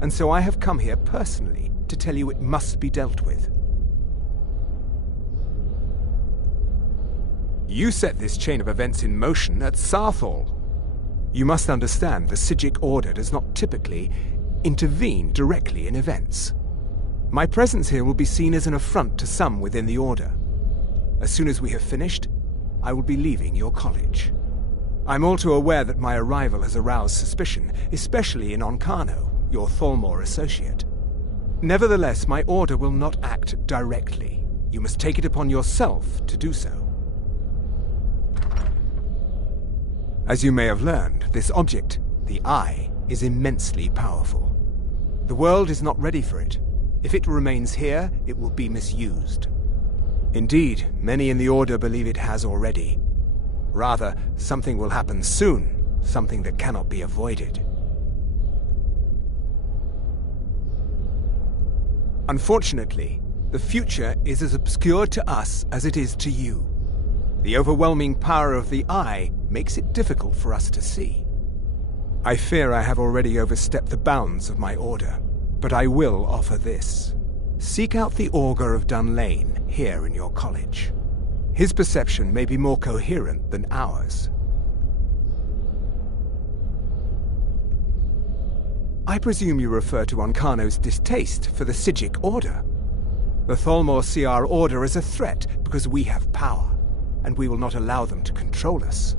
and so I have come here personally to tell you it must be dealt with. You set this chain of events in motion at Sarthal. You must understand the Psijic Order does not typically intervene directly in events. My presence here will be seen as an affront to some within the Order. As soon as we have finished, I will be leaving your college. I'm all too aware that my arrival has aroused suspicion, especially in Onkano, your Thalmor associate. Nevertheless, my Order will not act directly. You must take it upon yourself to do so. As you may have learned, this object, the Eye, is immensely powerful. The world is not ready for it. If it remains here, it will be misused. Indeed, many in the Order believe it has already. Rather, something will happen soon, something that cannot be avoided. Unfortunately, the future is as obscure to us as it is to you. The overwhelming power of the Eye makes it difficult for us to see. I fear I have already overstepped the bounds of my Order, but I will offer this. Seek out the Augur of Dunlane here in your college. His perception may be more coherent than ours. I presume you refer to Onkano's distaste for the Psijic Order. The Thalmor see our Order as a threat because we have power, and we will not allow them to control us.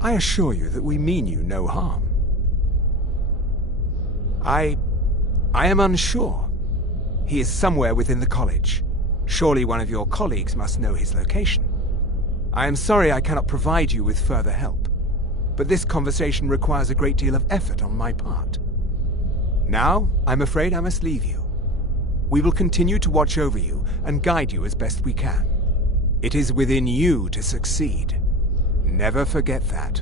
I assure you that we mean you no harm. I am unsure. He is somewhere within the college. Surely one of your colleagues must know his location. I am sorry I cannot provide you with further help, but this conversation requires a great deal of effort on my part. Now, I'm afraid I must leave you. We will continue to watch over you and guide you as best we can. It is within you to succeed. Never forget that.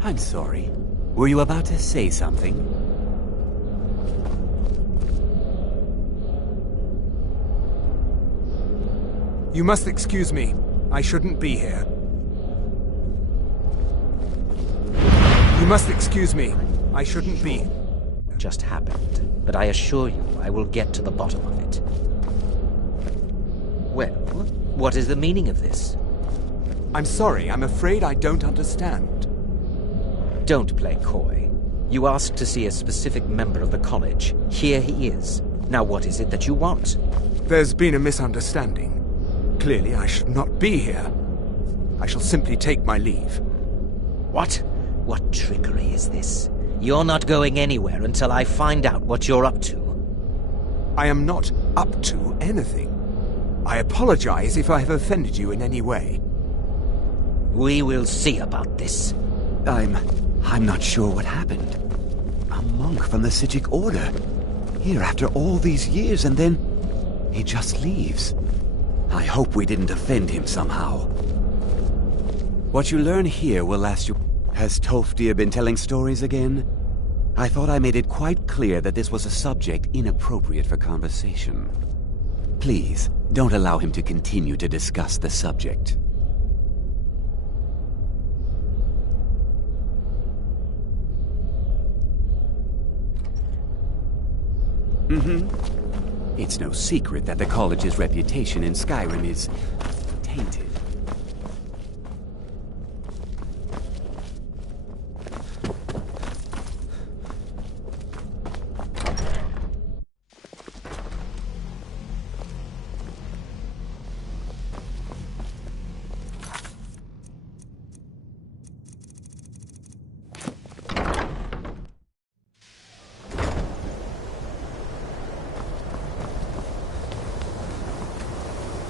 I'm sorry. Were you about to say something? You must excuse me. I shouldn't be here. You must excuse me. I shouldn't be. Just happened, but I assure you I will get to the bottom of it. Well, what is the meaning of this? I'm sorry, I'm afraid I don't understand. Don't play coy. You asked to see a specific member of the college. Here he is. Now what is it that you want? There's been a misunderstanding. Clearly I should not be here. I shall simply take my leave. What? What trickery is this? You're not going anywhere until I find out what you're up to. I am not up to anything. I apologize if I have offended you in any way. We will see about this. I'm not sure what happened. A monk from the Psijic Order. Here after all these years, and then he just leaves. I hope we didn't offend him somehow. What you learn here will last you... Has Tolfdir been telling stories again? I thought I made it quite clear that this was a subject inappropriate for conversation. Please, don't allow him to continue to discuss the subject. It's no secret that the college's reputation in Skyrim is tainted.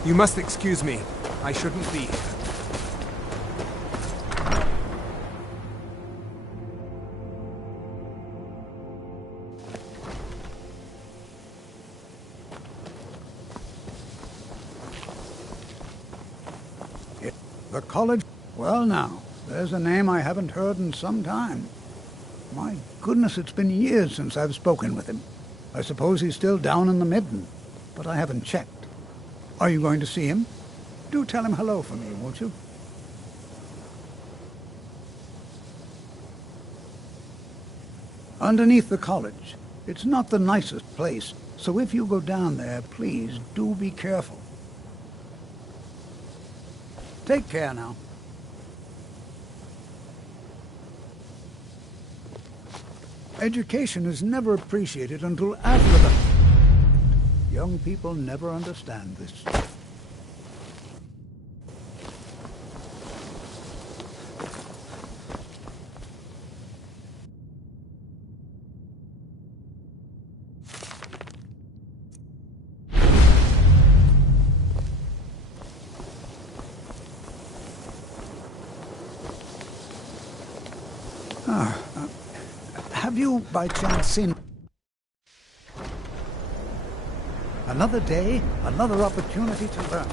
You must excuse me. I shouldn't be here. The college? Well now, there's a name I haven't heard in some time. My goodness, it's been years since I've spoken with him. I suppose he's still down in the Midden, but I haven't checked. Are you going to see him? Do tell him hello for me, won't you? Underneath the college. It's not the nicest place, so if you go down there, please do be careful. Take care now. Education is never appreciated until after the... Young people never understand this. Have you, by chance, seen... Another day, another opportunity to learn.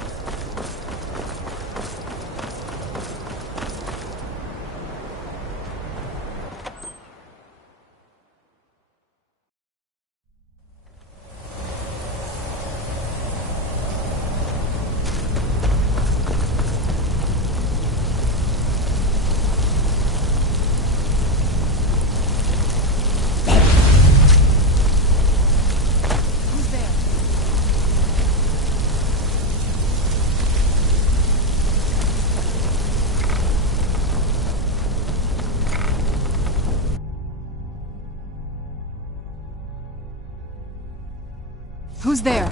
Who's there?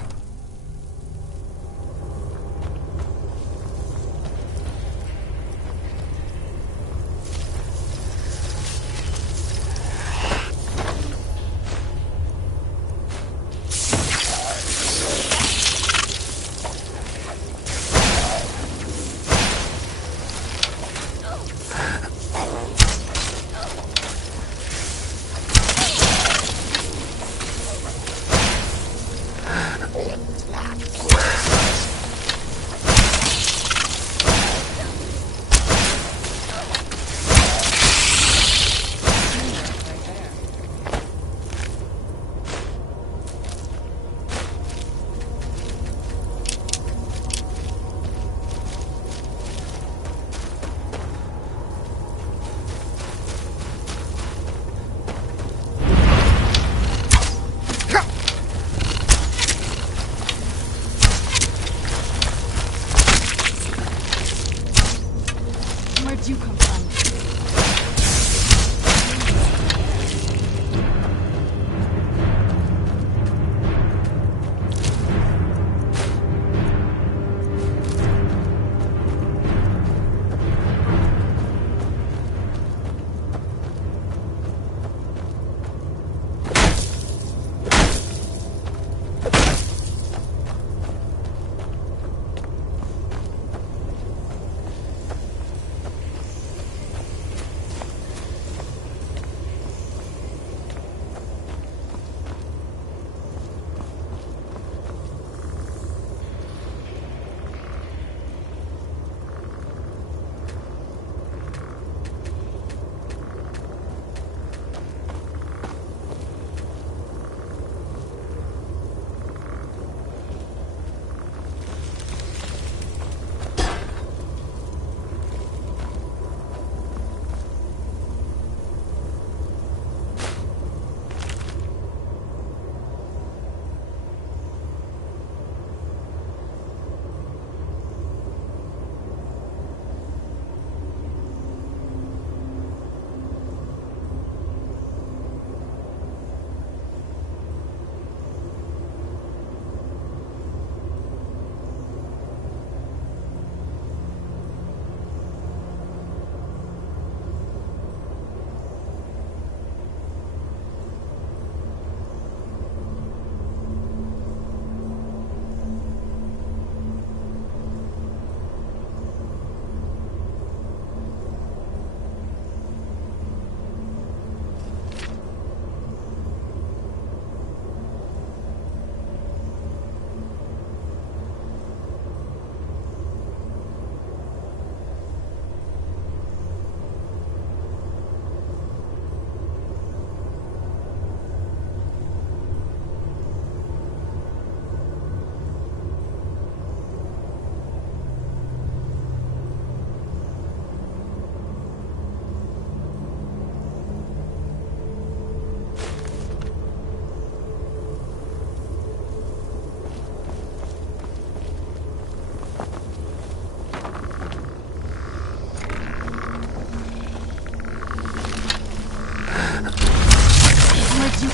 Your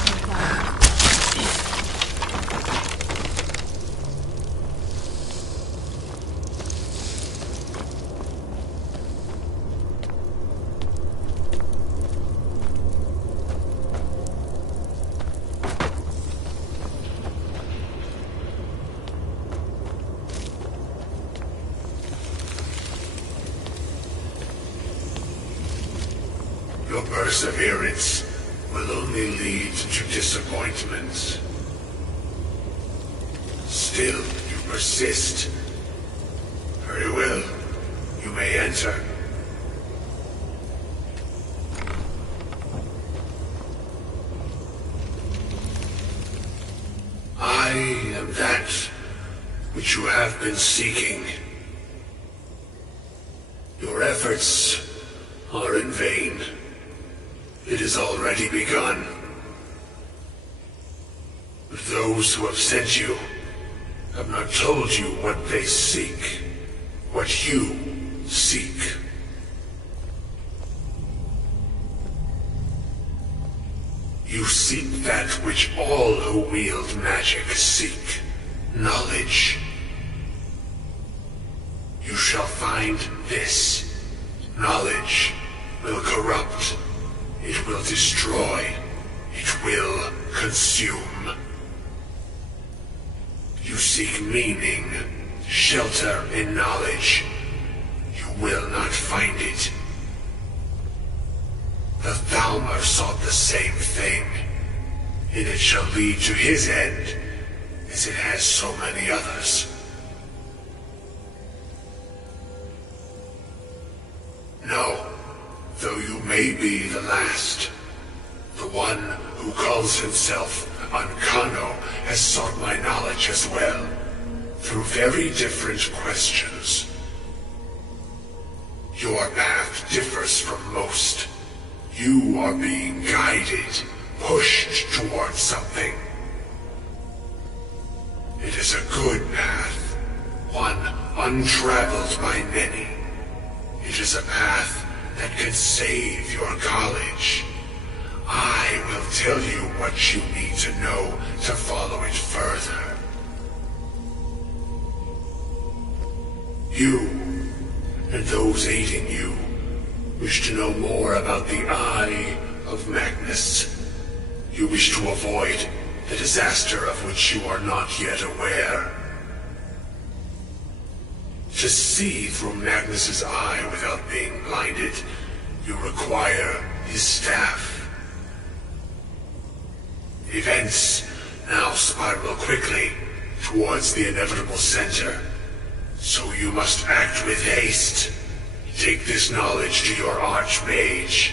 perseverance will only lead to disappointments. Still, you persist. Very well. You may enter. I am that which you have been seeking. Your efforts are in vain. It has already begun. But those who have sent you have not told you what they seek, what you seek. You seek that which all who wield magic seek, knowledge. You shall find this. Knowledge will corrupt. It will destroy. It will consume. You seek meaning, shelter in knowledge. You will not find it. The Thalmor sought the same thing, and it shall lead to his end, as it has so many others. No, though you may be the last, the one who calls himself Ancano has sought my knowledge as well, through very different questions. Your path differs from most. You are being guided, pushed towards something. It is a good path, one untraveled by many. It is a path that can save your college. I will tell you what you need to know to follow it further. You, and those aiding you, wish to know more about the Eye of Magnus. You wish to avoid the disaster of which you are not yet aware. To see through Magnus's eye without being blinded, you require his staff. Events now spiral quickly towards the inevitable center, so you must act with haste. Take this knowledge to your Archmage.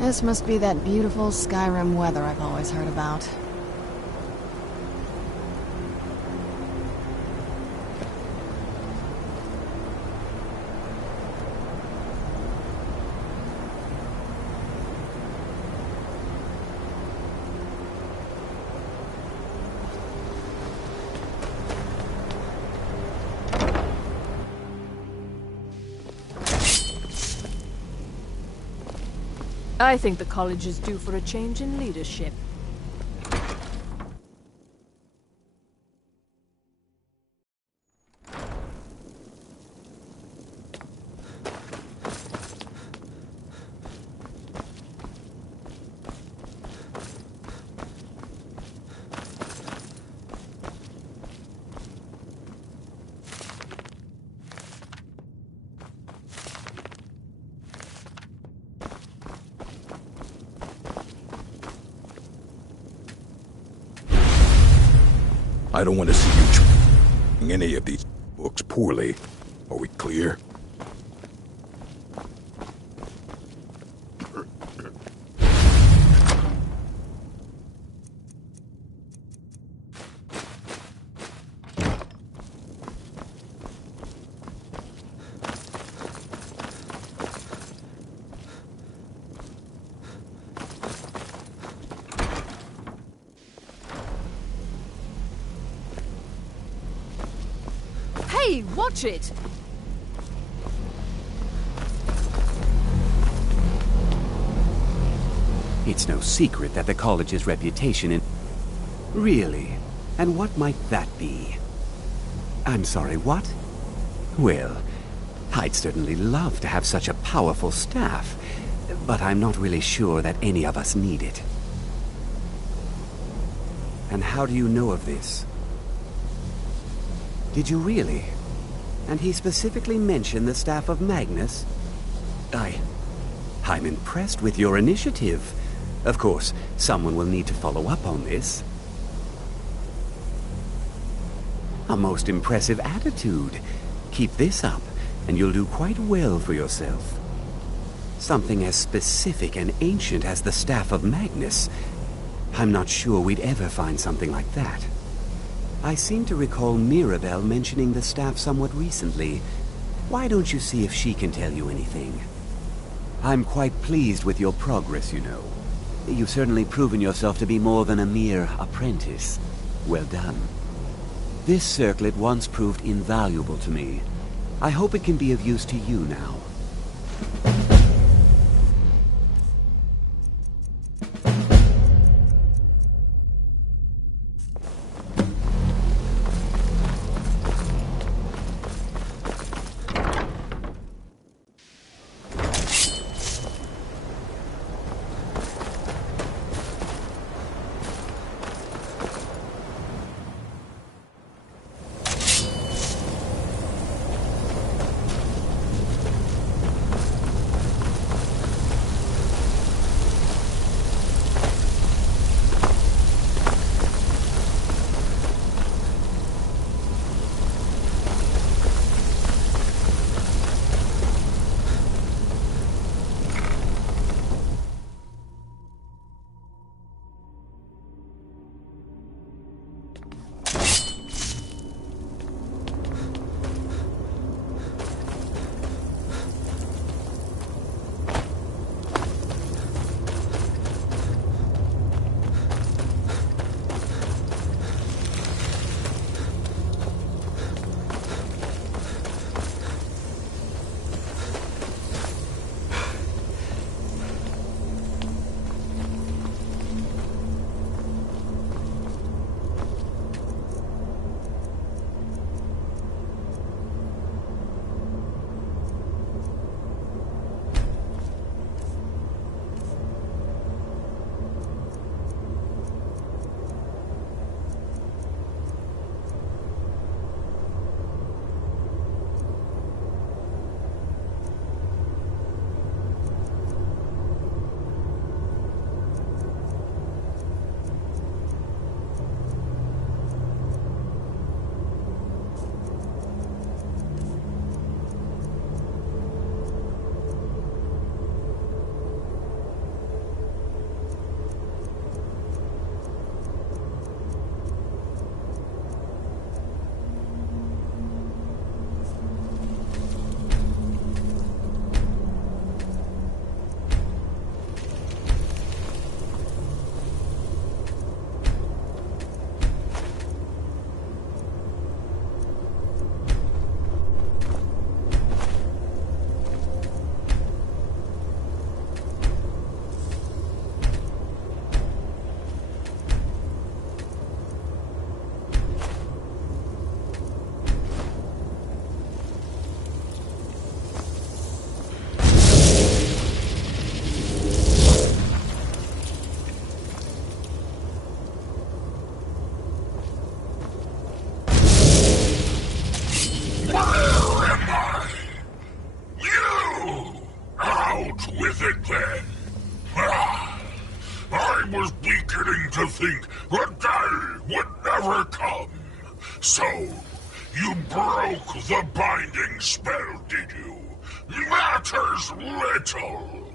This must be that beautiful Skyrim weather I've always heard about. I think the college is due for a change in leadership. I don't want to see you treating any of these books poorly. Are we clear? Hey, watch it! It's no secret that the college's reputation in... Really? And what might that be? I'm sorry, what? Well, I'd certainly love to have such a powerful staff, but I'm not really sure that any of us need it. And how do you know of this? Did you really? And he specifically mentioned the staff of Magnus? I'm impressed with your initiative. Of course, someone will need to follow up on this. A most impressive attitude. Keep this up, and you'll do quite well for yourself. Something as specific and ancient as the staff of Magnus. I'm not sure we'd ever find something like that. I seem to recall Mirabelle mentioning the staff somewhat recently. Why don't you see if she can tell you anything? I'm quite pleased with your progress, you know. You've certainly proven yourself to be more than a mere apprentice. Well done. This circlet once proved invaluable to me. I hope it can be of use to you now. with it then. I was beginning to think the day would never come. So, you broke the binding spell, did you? Matters little.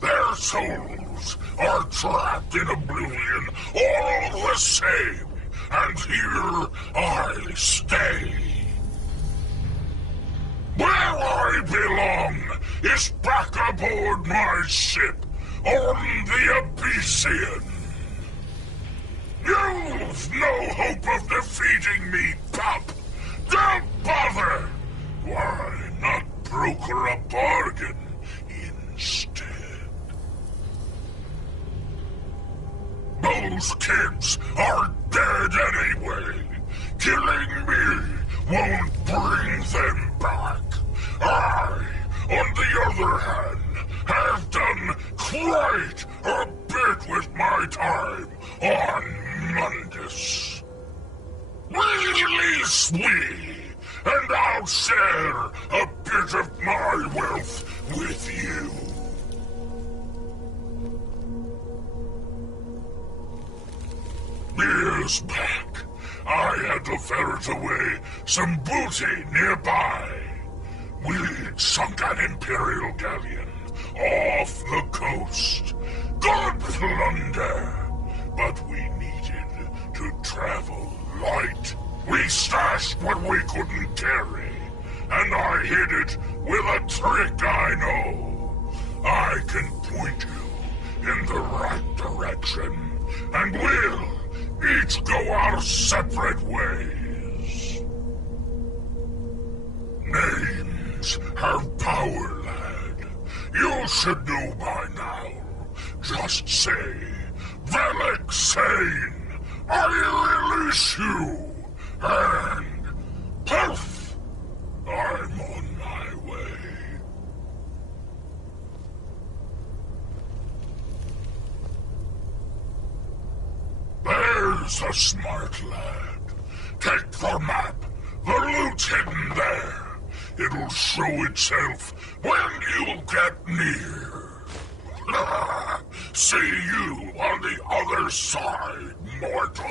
Their souls are trapped in oblivion all the same, and here I stay. Where I belong is back aboard my ship on the Abyssian. You've no hope of defeating me, pup. Don't bother. Why not broker a bargain instead? Those kids are dead anyway. Killing me won't bring them back. I, on the other hand, have done quite a bit with my time on Mundus. Release me, and I'll share a bit of my wealth with you. Years back, I had to ferret away some booty nearby. We'd sunk an Imperial galleon off the coast. Good plunder, but we needed to travel light. We stashed what we couldn't carry, and I hid it with a trick I know. I can point you in the right direction, and we'll each go our separate ways. Names have power, lad. You should know by now. Just say, Velik Sane, I release you, and poof, I'm on my way. There's a smart lad. Take the map. The loot's hidden there. It'll show itself when you get near. See you on the other side, mortal.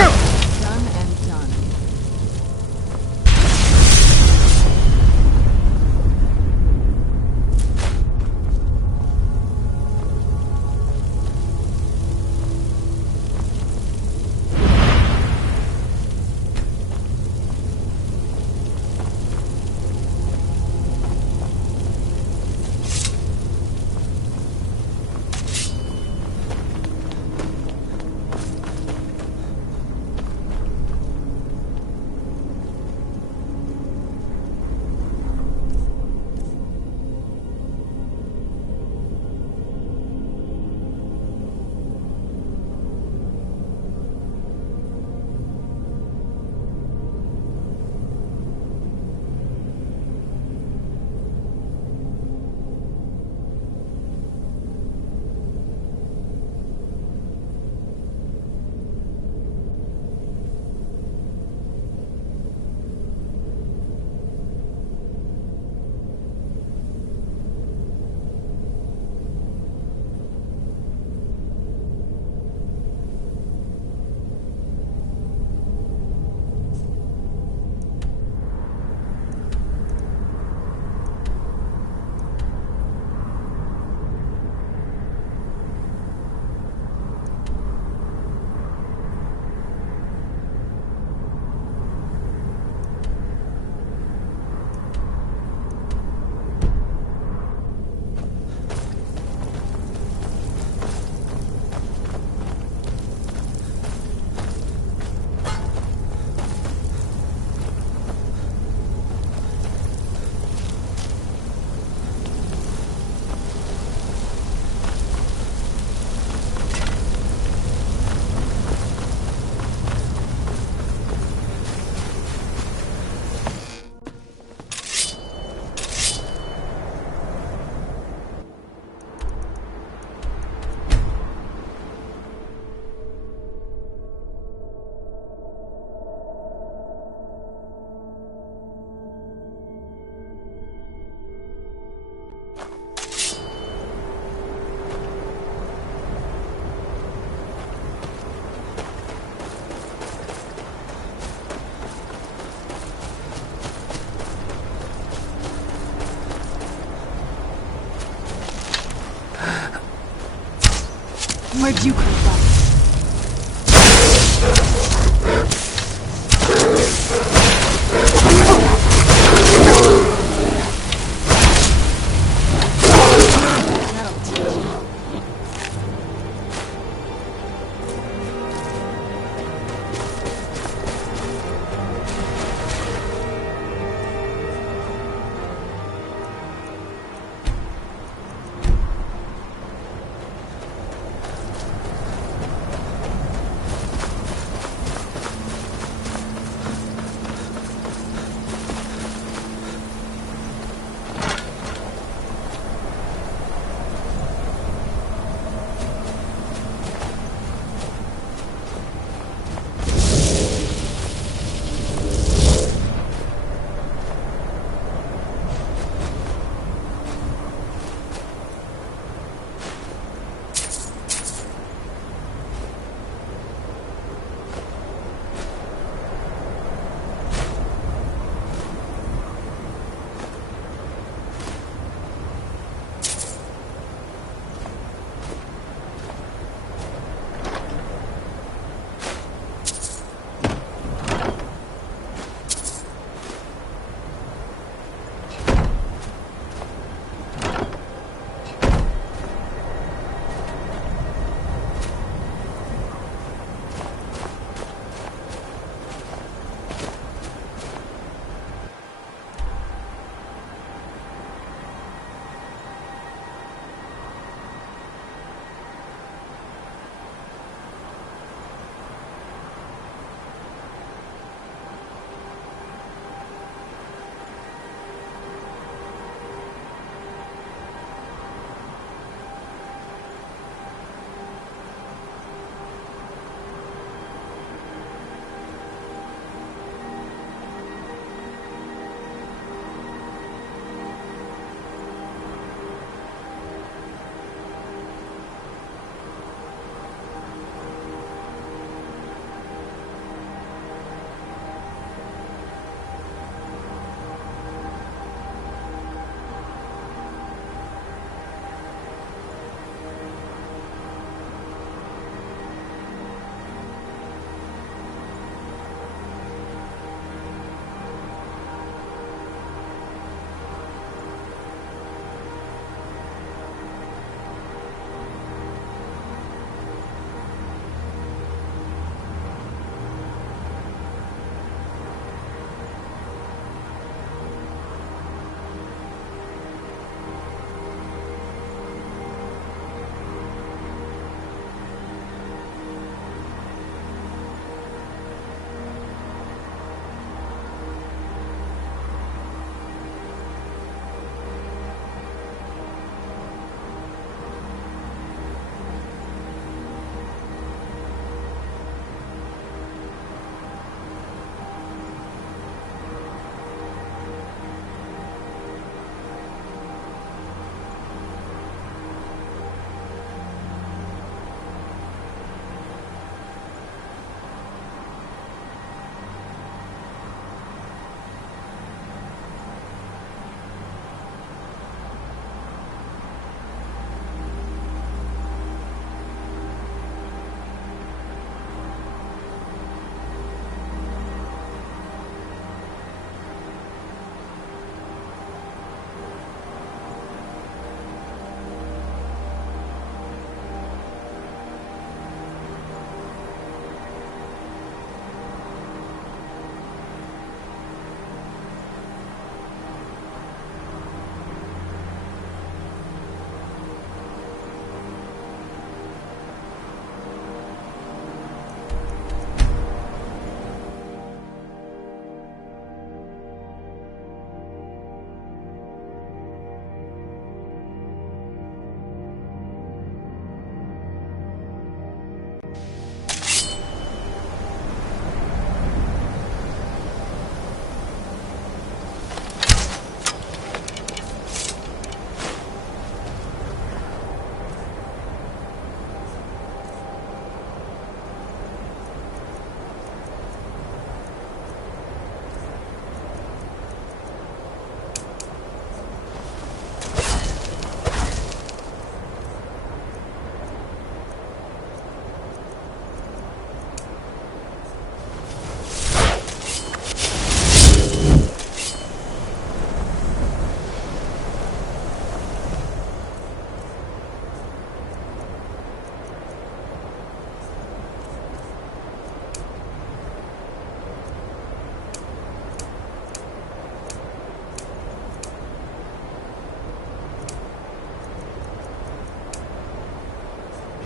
Done and done. Where'd you come from?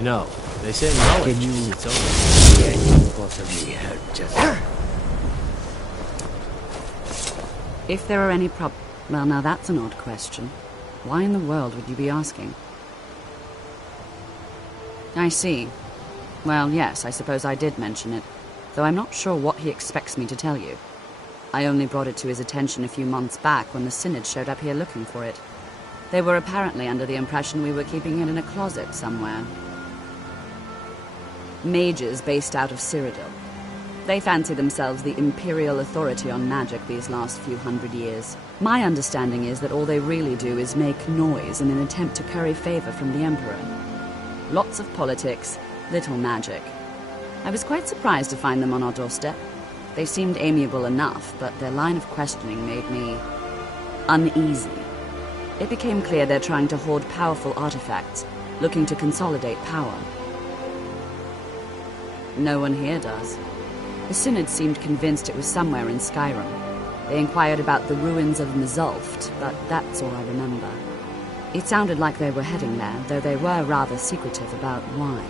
No. They say knowledge. Can you... It's only... Can you possibly help just... If there are any Well, now that's an odd question. Why in the world would you be asking? I see. Well, yes, I suppose I did mention it, though I'm not sure what he expects me to tell you. I only brought it to his attention a few months back when the Synod showed up here looking for it. They were apparently under the impression we were keeping it in a closet somewhere. Mages based out of Cyrodiil. They fancy themselves the imperial authority on magic these last few hundred years. My understanding is that all they really do is make noise in an attempt to curry favor from the Emperor. Lots of politics, little magic. I was quite surprised to find them on our doorstep. They seemed amiable enough, but their line of questioning made me uneasy. It became clear they're trying to hoard powerful artifacts, looking to consolidate power. No one here does. The Synod seemed convinced it was somewhere in Skyrim. They inquired about the ruins of Mzulft, but that's all I remember. It sounded like they were heading there, though they were rather secretive about why.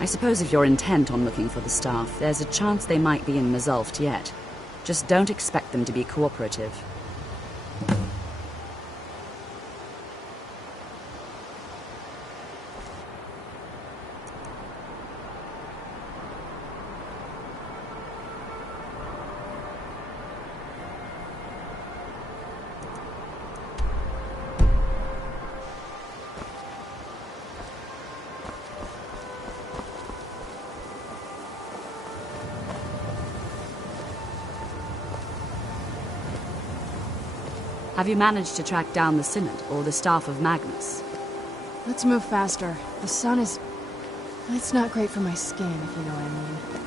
I suppose if you're intent on looking for the staff, there's a chance they might be in Mzulft yet. Just don't expect them to be cooperative. Have you managed to track down the Synod or the staff of Magnus? Let's move faster. The sun is... It's not great for my skin, if you know what I mean.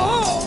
Oh!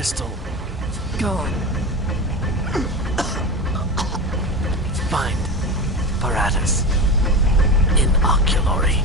crystal. Gone. Find apparatus. Inoculary.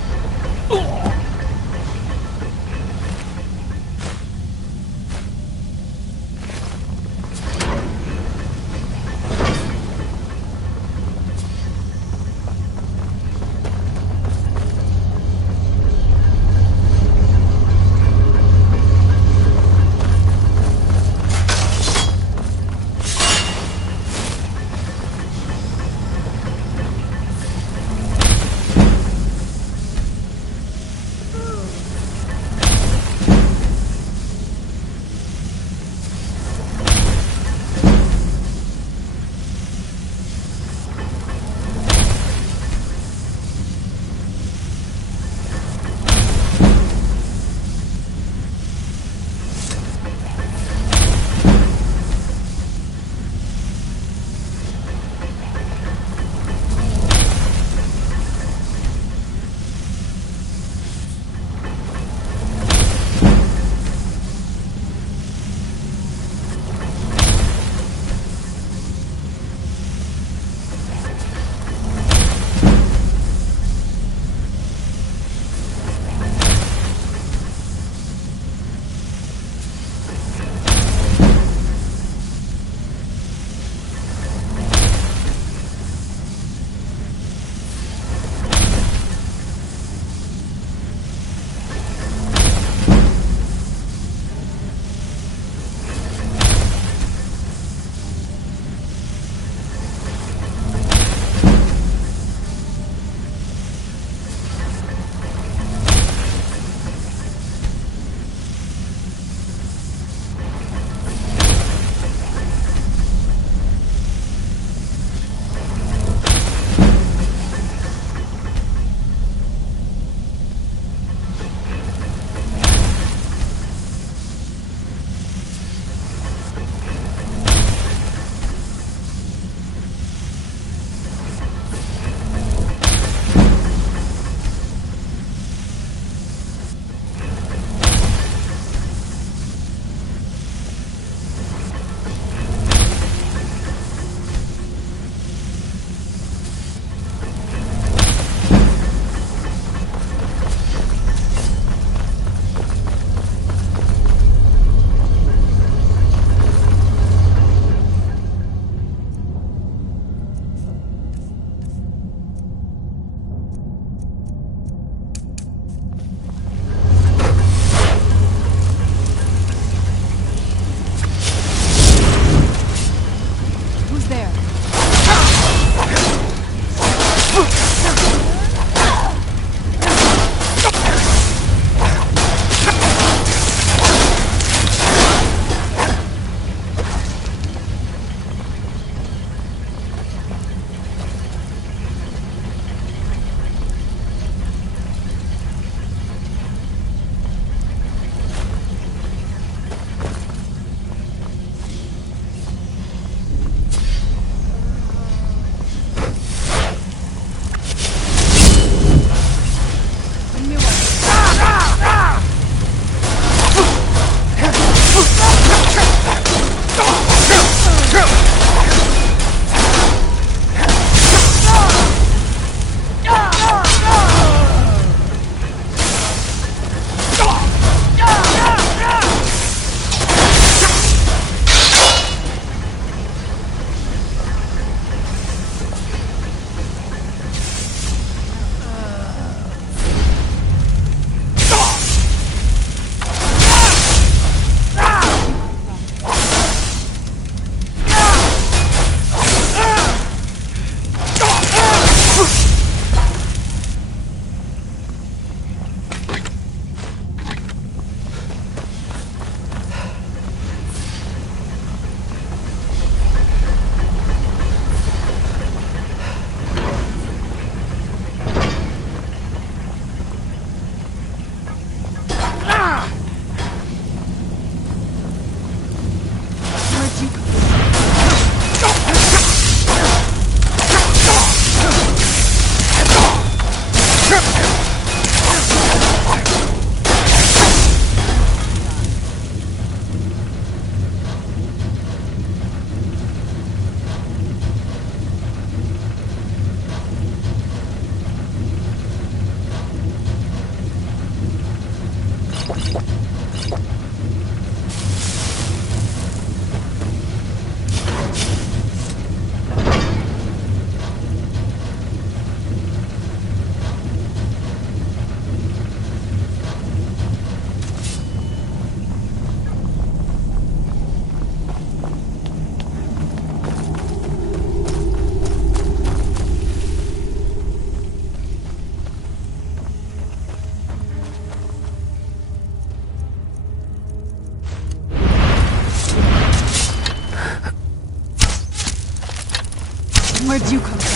Where'd you come from?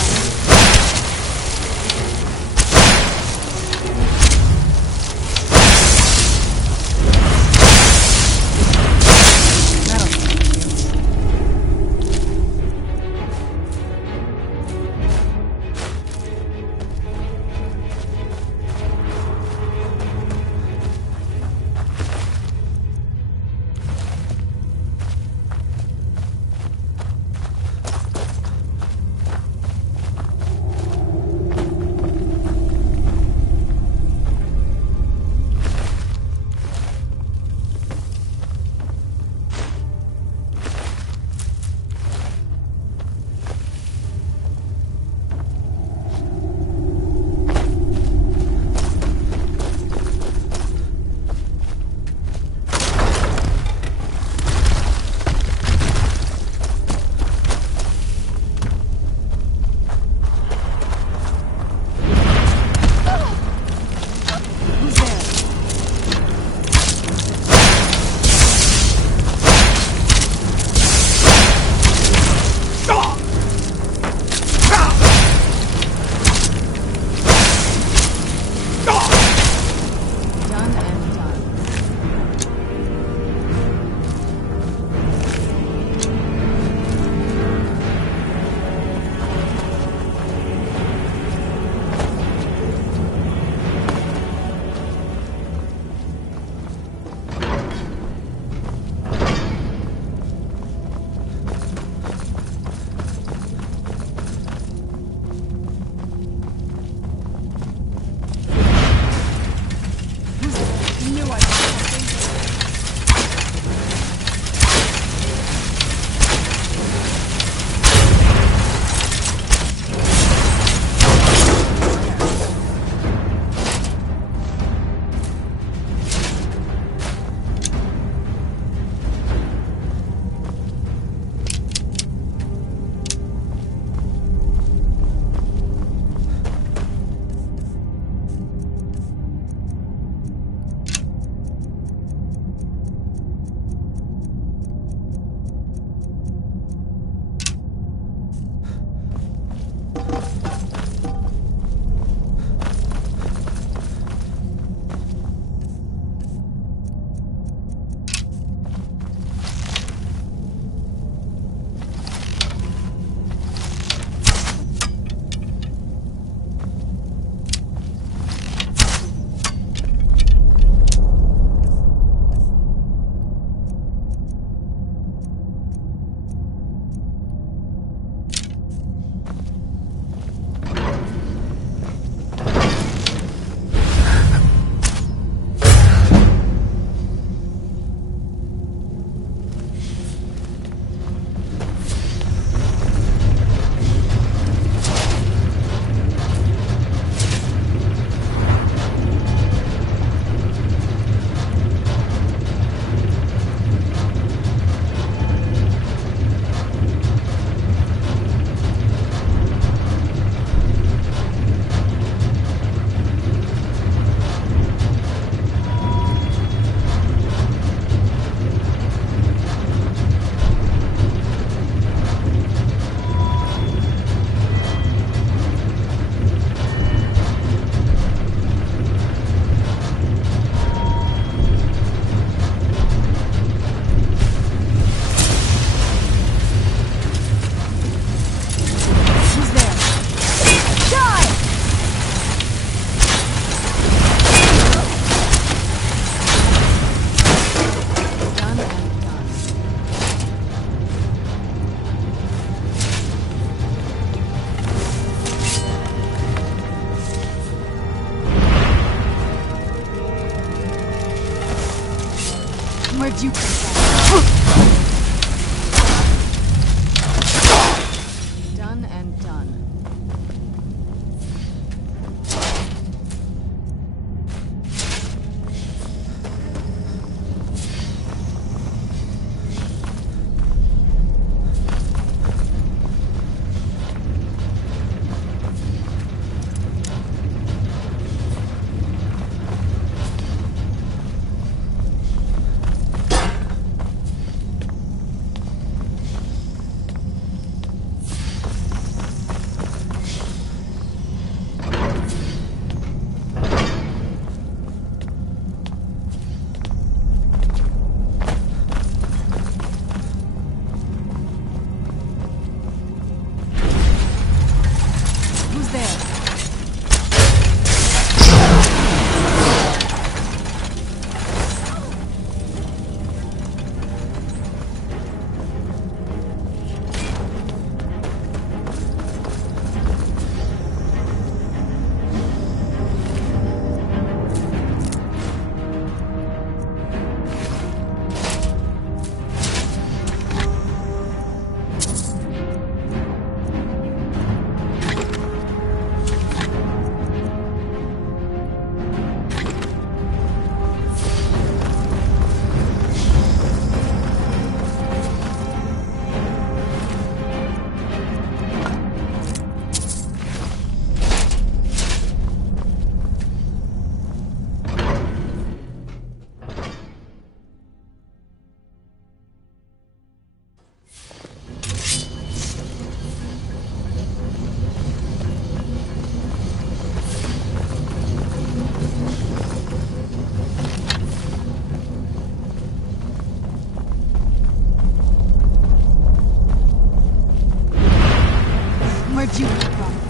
did you have a problem?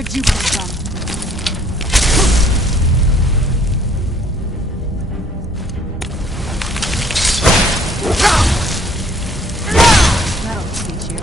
Where'd you come from? That'll teach you.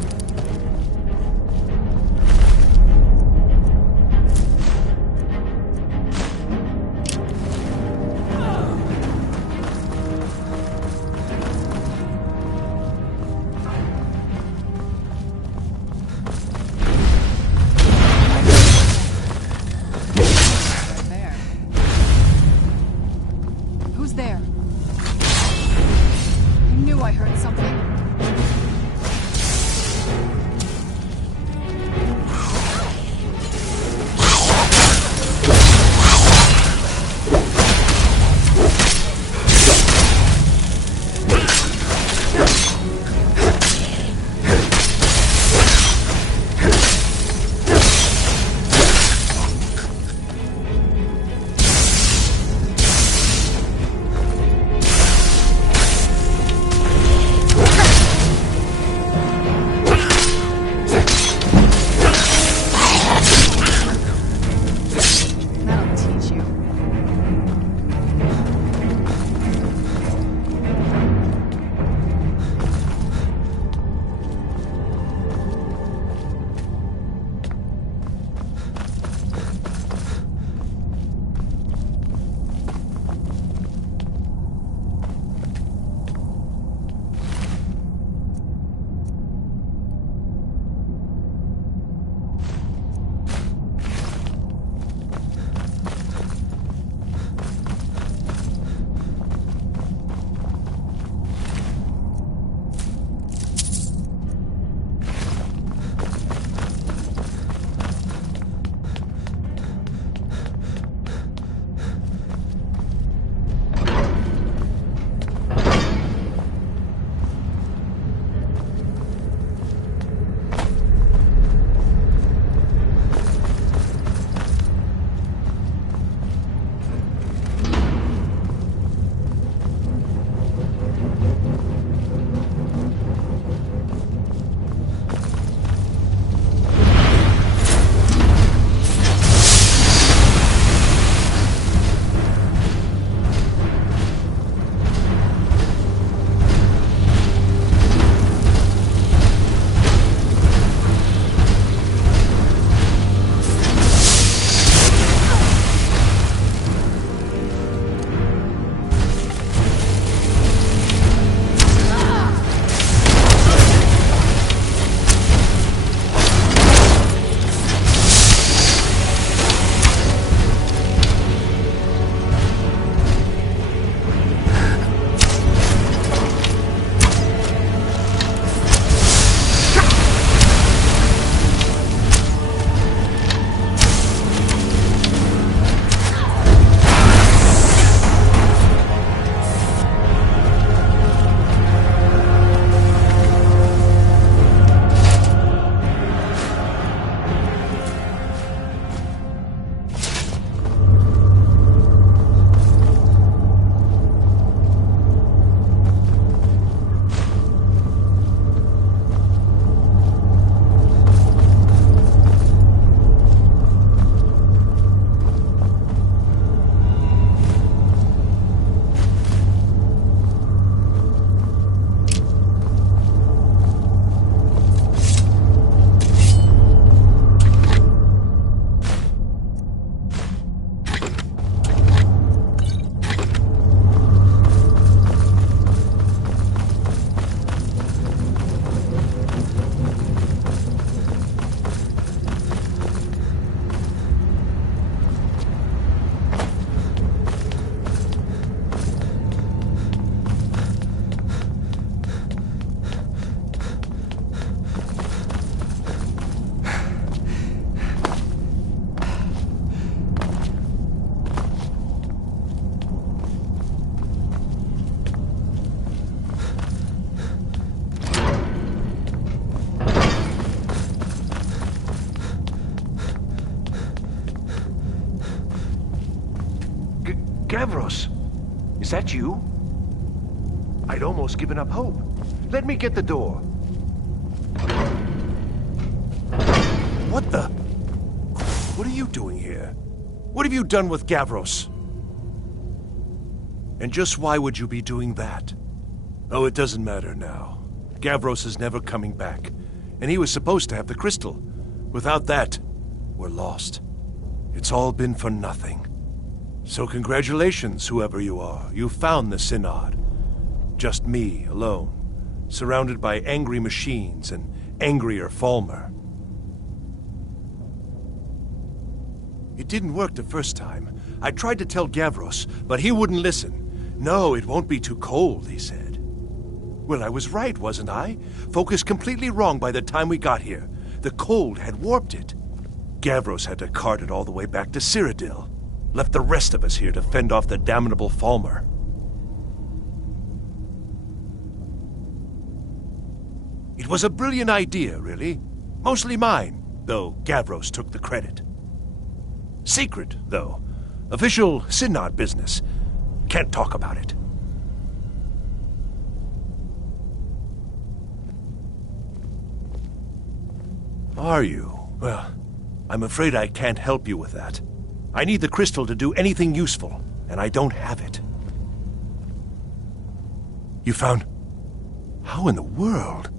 Gavros, is that you? I'd almost given up hope. Let me get the door. What the? What have you done with Gavros? And just why would you be doing that? Oh, it doesn't matter now. Gavros is never coming back. And he was supposed to have the crystal. Without that, we're lost. It's all been for nothing. So congratulations, whoever you are. You found the Synod. Just me, alone. Surrounded by angry machines and angrier Falmer. It didn't work the first time. I tried to tell Gavros, but he wouldn't listen. No, it won't be too cold, he said. Well, I was right, wasn't I? Focus completely wrong by the time we got here. The cold had warped it. Gavros had to cart it all the way back to Cyrodiil. Left the rest of us here to fend off the damnable Falmer. It was a brilliant idea, really. Mostly mine, though Gavros took the credit. Secret, though. Official Synod business. Can't talk about it. Are you? Well, I'm afraid I can't help you with that. I need the crystal to do anything useful, and I don't have it. You found... How in the world?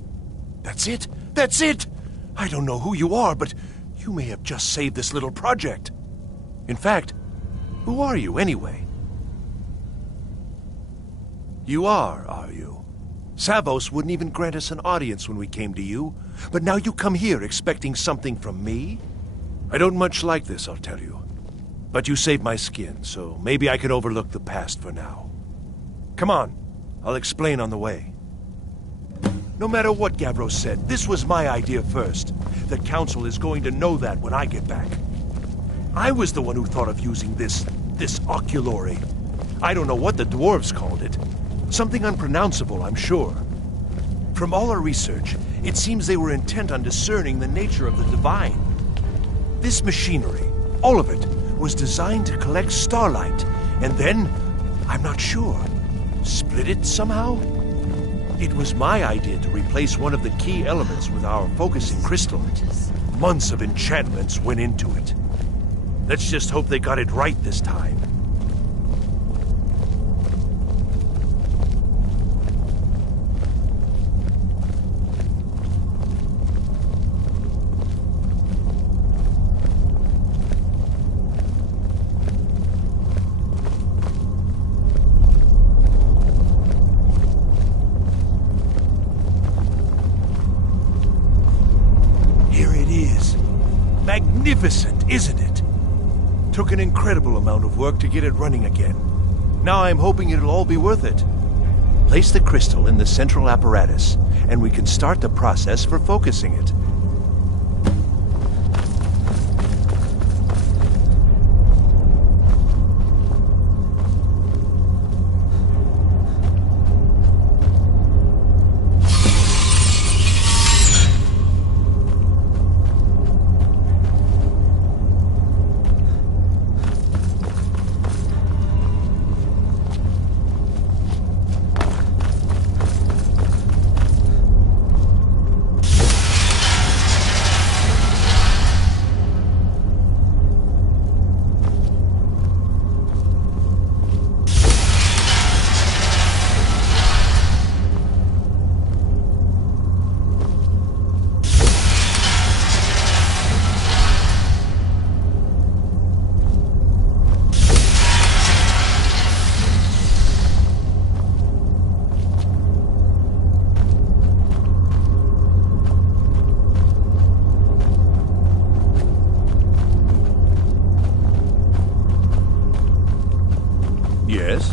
That's it? That's it! I don't know who you are, but you may have just saved this little project. In fact, who are you anyway? You are you? Savos wouldn't even grant us an audience when we came to you, but now you come here expecting something from me? I don't much like this, I'll tell you. But you saved my skin, so maybe I can overlook the past for now. Come on, I'll explain on the way. No matter what Gavros said, this was my idea first. The Council is going to know that when I get back. I was the one who thought of using this oculory. I don't know what the dwarves called it. Something unpronounceable, I'm sure. From all our research, it seems they were intent on discerning the nature of the divine. This machinery, all of it, was designed to collect starlight, and then, I'm not sure, split it somehow? It was my idea to replace one of the key elements with our focusing crystal. Months of enchantments went into it. Let's just hope they got it right this time. Magnificent, isn't it? Took an incredible amount of work to get it running again. Now I'm hoping it'll all be worth it. Place the crystal in the central apparatus, and we can start the process for focusing it. Yes?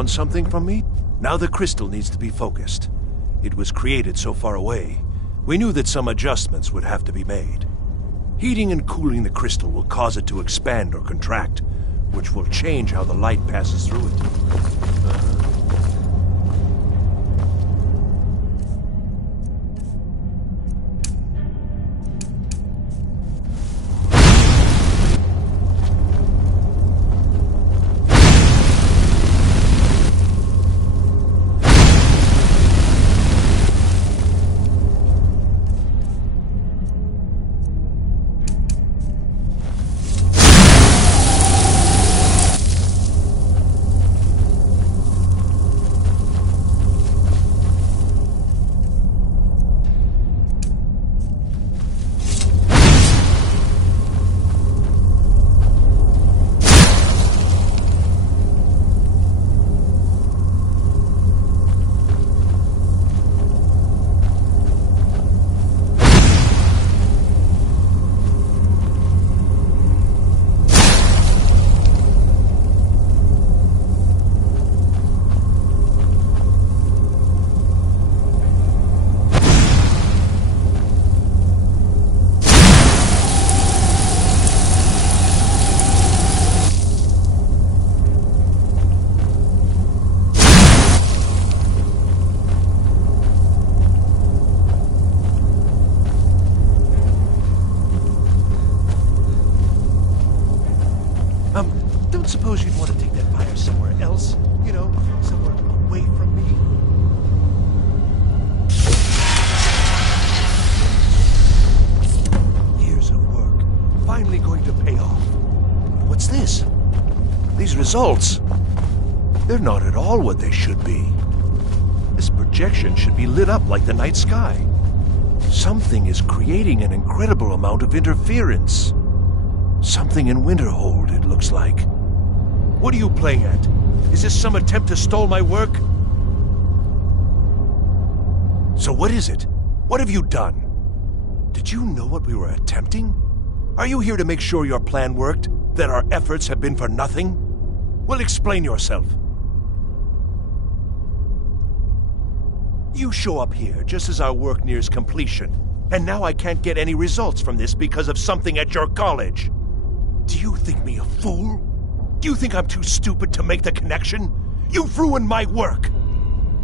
want something from me? Now the crystal needs to be focused. It was created so far away. We knew that some adjustments would have to be made. Heating and cooling the crystal will cause it to expand or contract, which will change how the light passes through it. Don't suppose you'd want to take that fire somewhere else? You know, somewhere away from me? Years of work, finally going to pay off. What's this? These results, they're not at all what they should be. This projection should be lit up like the night sky. Something is creating an incredible amount of interference. Something in Winterhold, it looks like. What are you playing at? Is this some attempt to stall my work? So what is it? What have you done? Did you know what we were attempting? Are you here to make sure your plan worked? That our efforts have been for nothing? Well, explain yourself. You show up here just as our work nears completion, and now I can't get any results from this because of something at your college. Do you think me a fool? Do you think I'm too stupid to make the connection? You've ruined my work!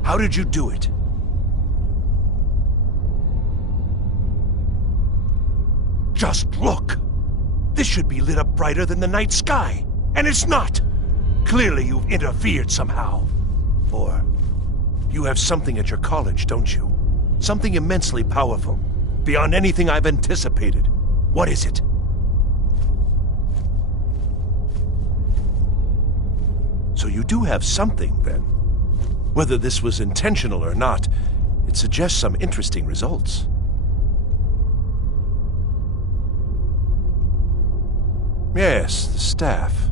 How did you do it? Just look! This should be lit up brighter than the night sky, and it's not! Clearly you've interfered somehow. Or you have something at your college, don't you? Something immensely powerful, beyond anything I've anticipated. What is it? So you do have something, then. Whether this was intentional or not, it suggests some interesting results. Yes, the staff.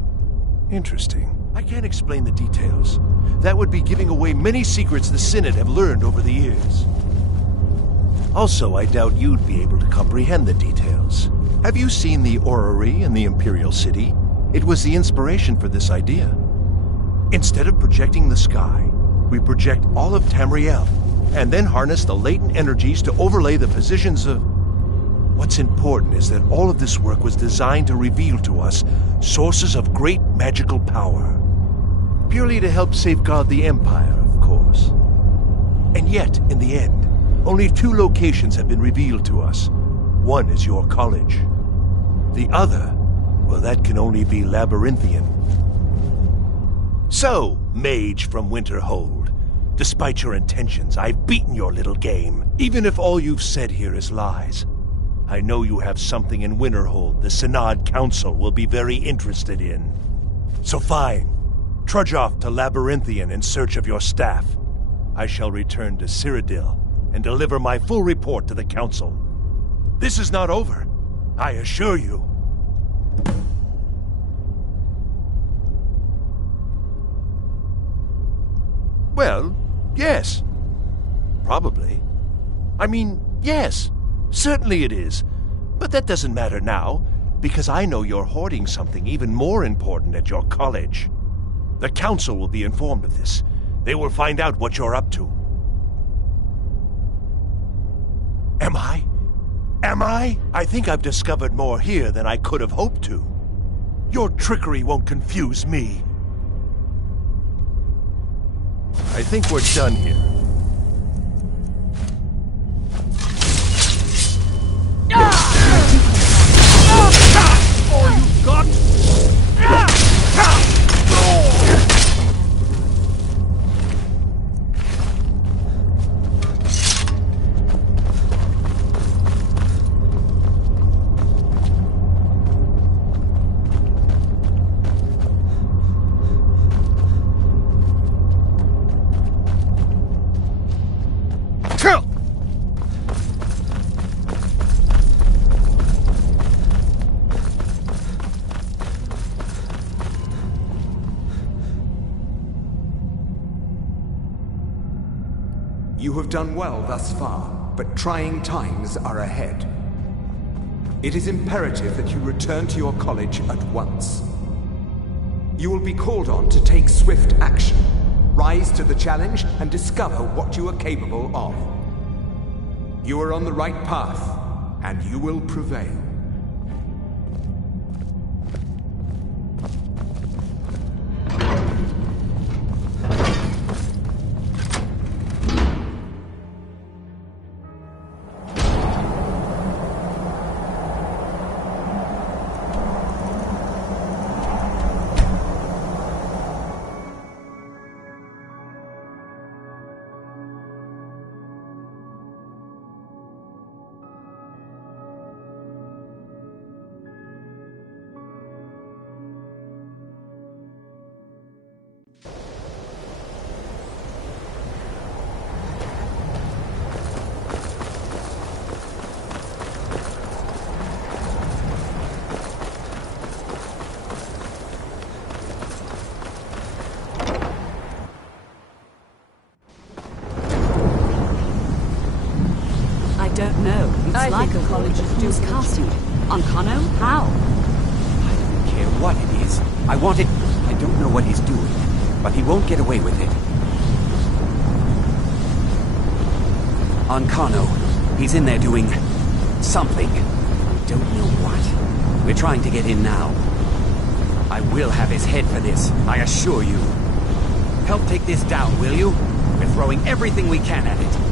Interesting. I can't explain the details. That would be giving away many secrets the Synod have learned over the years. Also, I doubt you'd be able to comprehend the details. Have you seen the orrery in the Imperial City? It was the inspiration for this idea. Instead of projecting the sky, we project all of Tamriel, and then harness the latent energies to overlay the positions of... What's important is that all of this work was designed to reveal to us sources of great magical power. Purely to help safeguard the Empire, of course. And yet, in the end, only 2 locations have been revealed to us. One is your college. The other, well, that can only be Labyrinthian. So, mage from Winterhold, despite your intentions, I've beaten your little game, even if all you've said here is lies. I know you have something in Winterhold the Synod Council will be very interested in. So fine, trudge off to Labyrinthian in search of your staff. I shall return to Cyrodiil and deliver my full report to the Council. This is not over, I assure you. Well, yes. Probably. I mean, yes. Certainly it is. But that doesn't matter now, because I know you're hoarding something even more important at your college. The Council will be informed of this. They will find out what you're up to. Am I? Am I? I think I've discovered more here than I could have hoped to. Your trickery won't confuse me. I think we're done here. All you got? You have done well thus far, but trying times are ahead. It is imperative that you return to your college at once. You will be called on to take swift action, rise to the challenge, and discover what you are capable of. You are on the right path, and you will prevail. It's like a college is casting. On Kano? How? I don't care what it is. I want it. I don't know what he's doing, but he won't get away with it. On Kano, he's in there doing something. I don't know what. We're trying to get in now. I will have his head for this, I assure you. Help take this down, will you? We're throwing everything we can at it.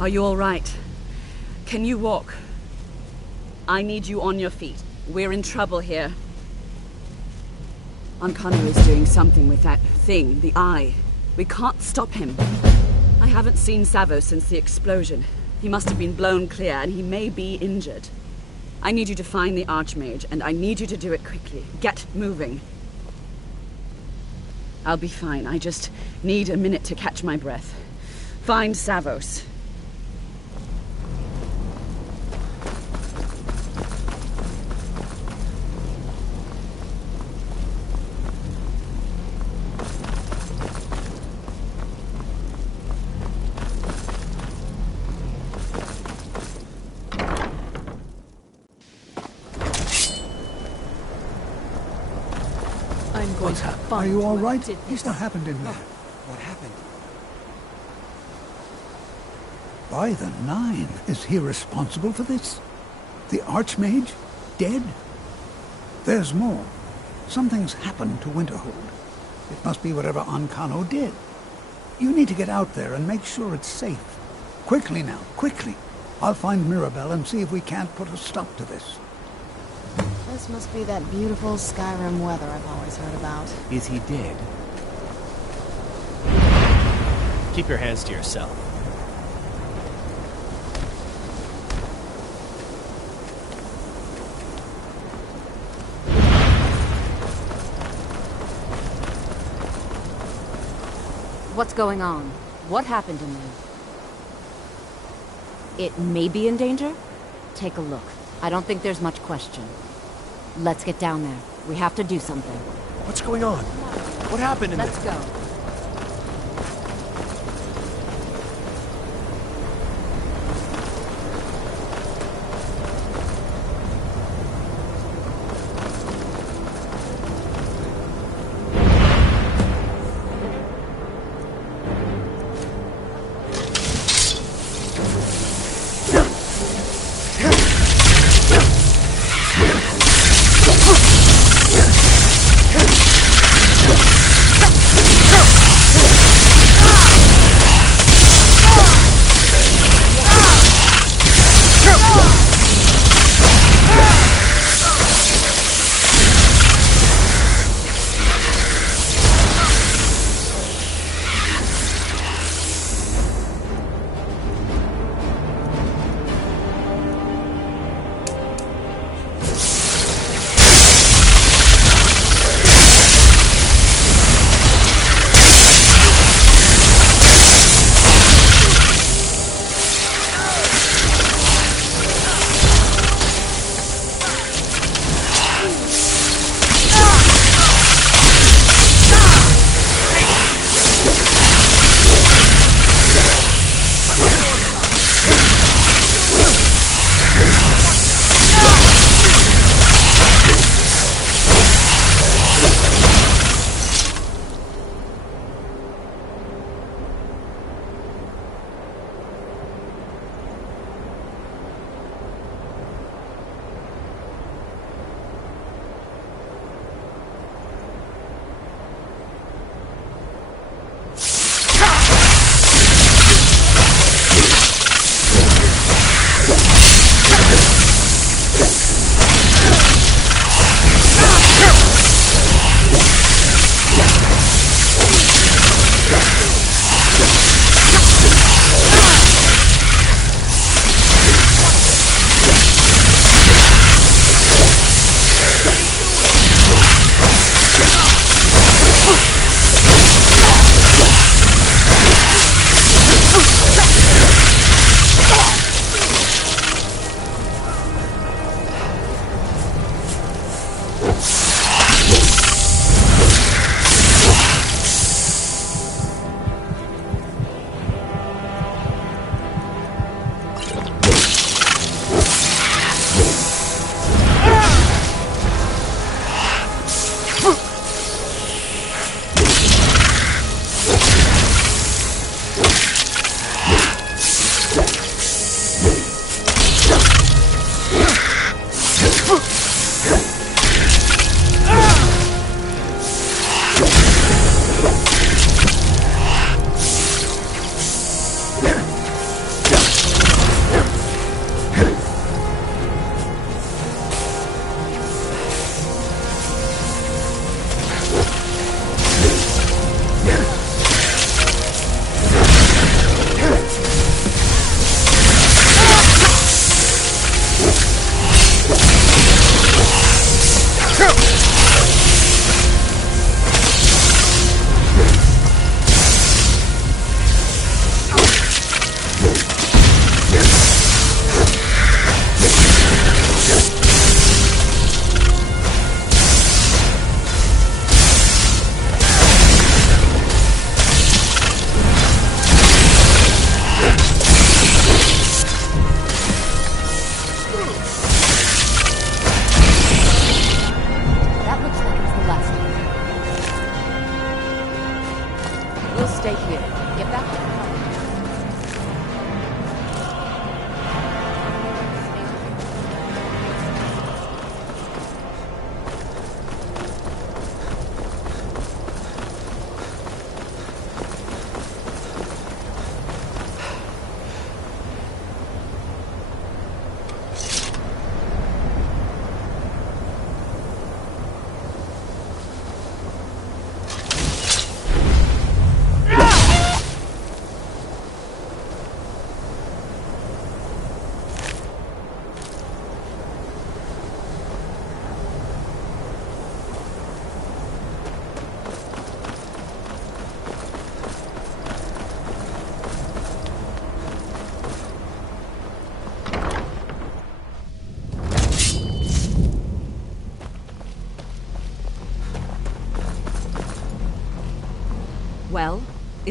Are you all right? Can you walk? I need you on your feet. We're in trouble here. Ankano is doing something with that thing, the eye. We can't stop him. I haven't seen Savo since the explosion. He must have been blown clear, and he may be injured. I need you to find the Archmage, and I need you to do it quickly. Get moving. I'll be fine. I just need a minute to catch my breath. Find Savos. What's happened? Are you all right? What's happened in there? What happened? By the Nine, is he responsible for this? The Archmage? Dead? There's more. Something's happened to Winterhold. It must be whatever Ankano did. You need to get out there and make sure it's safe. Quickly now, quickly. I'll find Mirabelle and see if we can't put a stop to this. This must be that beautiful Skyrim weather I've always heard about. Is he dead? Keep your hands to yourself. What's going on? What happened in there? It may be in danger? Take a look. I don't think there's much question. Let's get down there. We have to do something. What's going on? What happened in there? Let's go.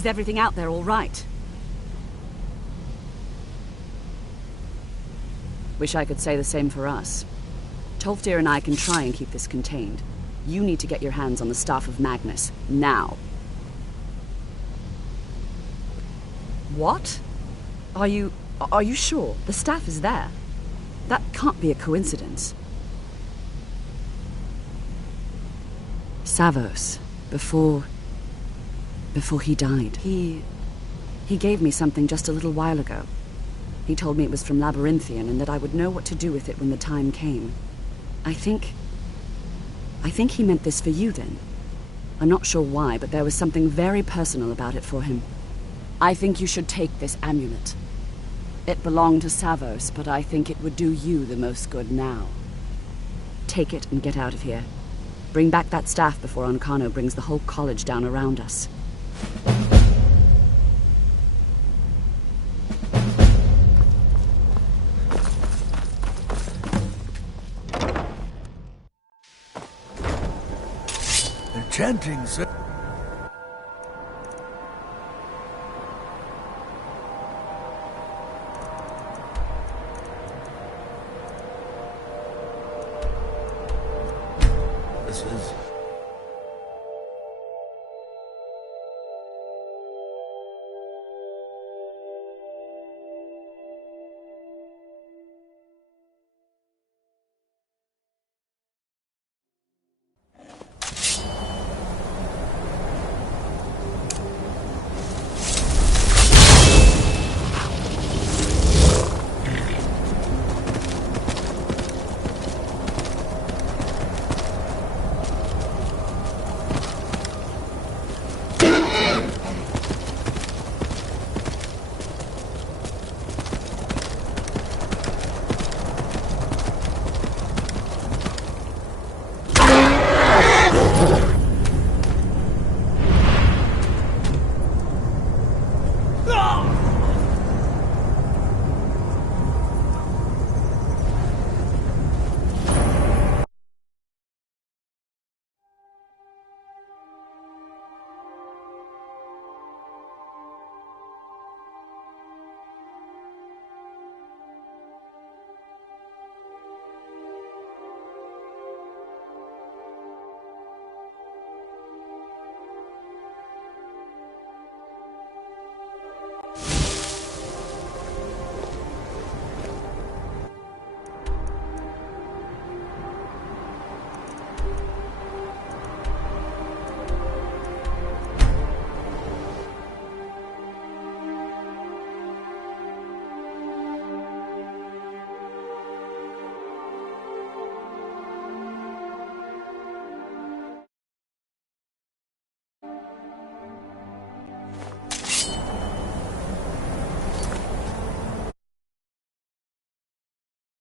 Is everything out there all right? Wish I could say the same for us. Tolfdir and I can try and keep this contained. You need to get your hands on the staff of Magnus, now. What? Are you sure? The staff is there. That can't be a coincidence. Savos, before he died, he gave me something just a little while ago. He told me it was from Labyrinthian and that I would know what to do with it when the time came. I think he meant this for you then. I'm not sure why, but there was something very personal about it for him. I think you should take this amulet. It belonged to Savos, but I think it would do you the most good now. Take it and get out of here. Bring back that staff before Ancano brings the whole college down around us. The chanting, sir.